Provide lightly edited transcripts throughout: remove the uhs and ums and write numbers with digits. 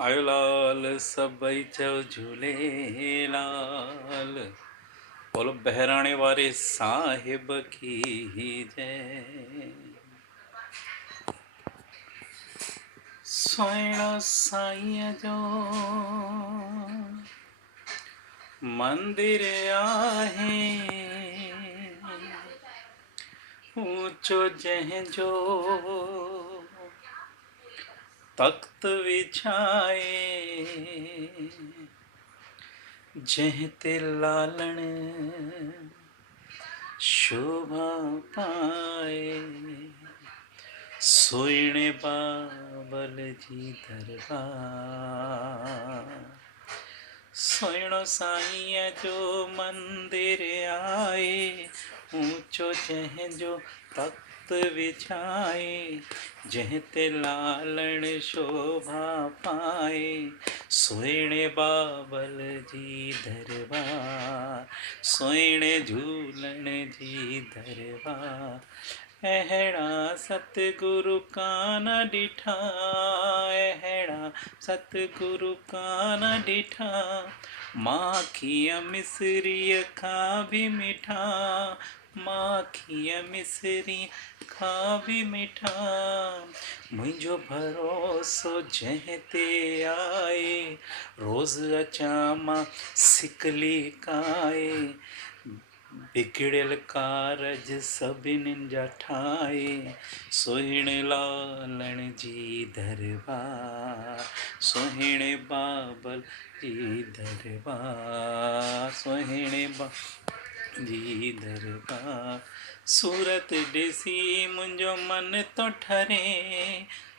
आयो लाल सबई चओ झूलेलाल। बोलो बहराणे वारे साहिब की जय। सुहिणो साईं जो मंदिर आहे, ऊंचो जंहिंजो तख्त विछाए, जंहिं ते लालण शोभा पाए। सुहिणे बाबल जी दरबार, सुहिणो साईं जो मंदिर आहे, ऊंचो जंहिंजो तख्त विछाए, जंहिं ते लालण शोभा पाए। सुहिणे बाबल जी दरबार, सुहिणे झूलण जी दरबार। अहिड़ा सतगुरु कान ॾिठा, अहिड़ा सतगुरु कान ॾिठा, माखीअ मिसरीअ खां बि मिठा, माखीअ मिसरी खां बि मिठा। मुंहिंजो भरोसो जंहिं ते आहे, रोज़ अचां मां सिकली काए, बिगड़ियल कारज सभिनीनि जा ठाहे। सुहिणे लालण जी दरबार, सुहिणे बाबल जी दरबार, सुहिणे जी दरबार। सूरत ॾिसी मुंहिंजो मन थो ठरे,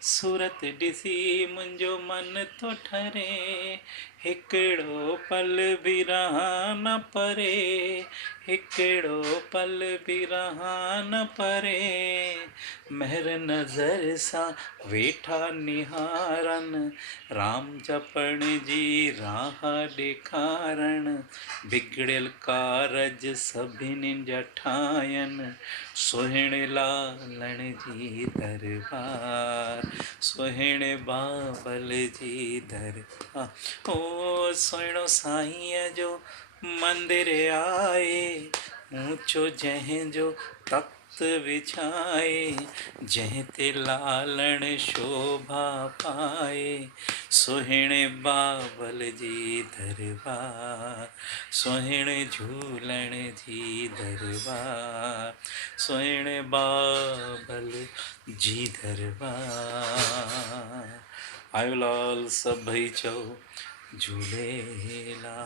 सूरत ॾिसी मुंहिंजो मन थो ठरे, हिकिड़ो पल बि रहा न परे, हिकिड़ो पल बि रहा न परे। महर नज़र सां वेठा निहारनि, राम जपण जी राह ॾेखारणु, बिगड़ियल कारज सभिनीनि जा ठाहिनि। सुहिणे लालण जी दरबार, सुहिणे बाबल जी दरबार। ओ सुहिणो साईं जो मंदिर आहे, ऊंचो जंहिंजो तख्त विछाए, जंहिं ते लालण शोभा पाए। सुहिणे बाबल जी दरबार, सुहिणे झूलण जी दरबार, सुहिणे बाबल जी दरबार। आयो लाल सभई चओ झूलेलाल।